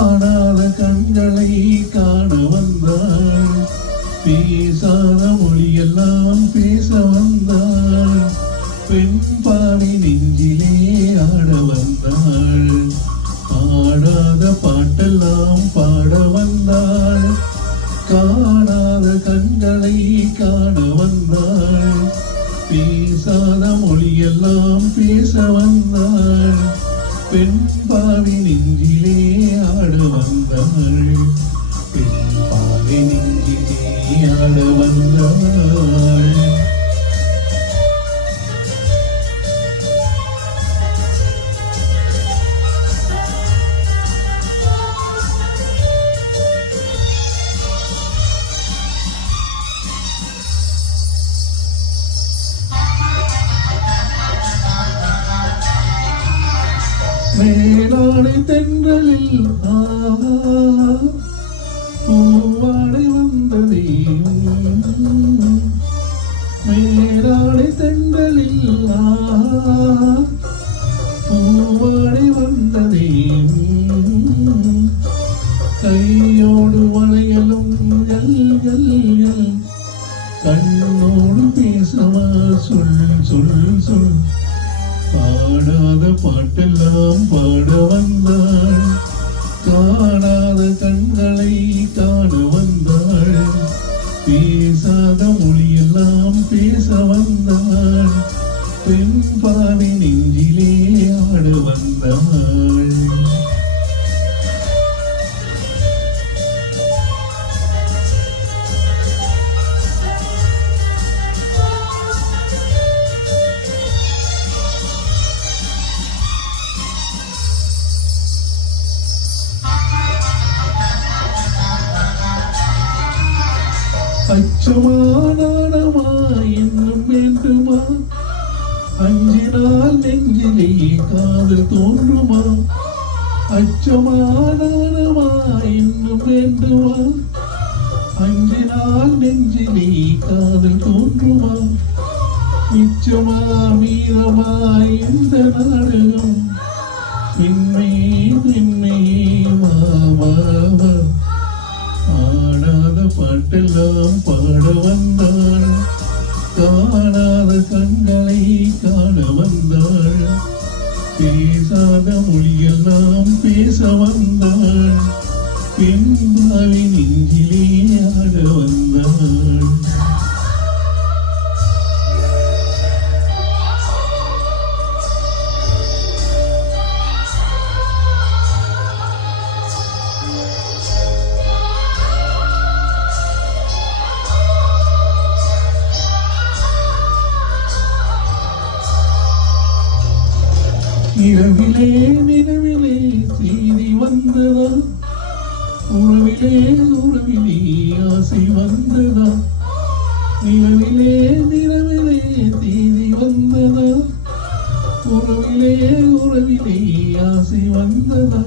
காணாத கண்களை காண வந்தாள், பேசாத மொழியெல்லாம் பேச வந்தாள், பெண் பாவி நெஞ்சிலே ஆட வந்தாள், ஆடாத பாட்டெல்லாம் பாட வந்தாள், காணாத கண்களை காண வந்தாள், பேசாத மொழியெல்லாம் பேச வந்தாள், பெண் பாவி நெஞ்சிலே ஆட வந்தாள், பெண் பாவி நெஞ்சிலே ஆட வந்தாள். மேலாடை தென்றலில் பூவாடை வந்ததே, மேலாடை தென்றலில் பூவாடை வந்ததே, கையோடு வளையலும் எல் எல் எல், கண்ணோடு பேசவா சொல் சொல் சொல், பாடாத பாட்டெல்லாம் பாட வந்தாள், காணாத கண்களை காண வந்தாள், பேசாத மொழியெல்லாம் பேச வந்தாள், பெண் பாவி நெஞ்சிலே ஆட வந்தாள். அச்சமா நாணமா இன்னும் வேண்டுமா, அஞ்சினால் நெஞ்சிலே காதல் தோன்றுமா, அச்சமா நாணமா இன்னும் வேண்டுமா, அஞ்சினால் நெஞ்சிலே காதல் தோன்றுமா, மிச்சமா மீறமா இந்த நாடகம், பெண்மை பெண்மை மாமா, ஆடாத பாட்டெல்லாம் பாட வந்தாள், காணாத கண்களை காண வந்தாள், பேசாத மொழியெல்லாம் பேச வந்தாள், பெண் பாவி நெஞ்சிலே ஆட வந்தாள். இரவிலே நிலவிலே செய்தி வந்ததா, உறவிலே உறவிலே ஆசை வந்ததா, நிலவிலே நிலவிலே செய்தி வந்ததா, உறவிலே உறவிலே ஆசை வந்ததா,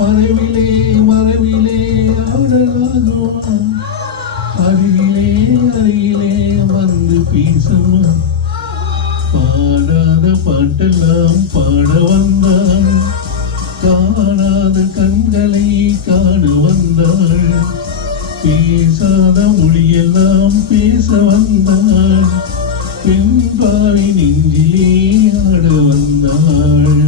மறைவிலே மறைவிலே ஆடலாகுமா, அருகிலே அருகிலே வந்து பேசுமா, பாடாத பாட்டெல்லாம் பாட வந்தாள், காணாத கண்களை காண வந்தாள், பேசாத மொழியெல்லாம் பேச வந்தாள், பெண் பாவி நெஞ்சிலே ஆட வந்தாள்.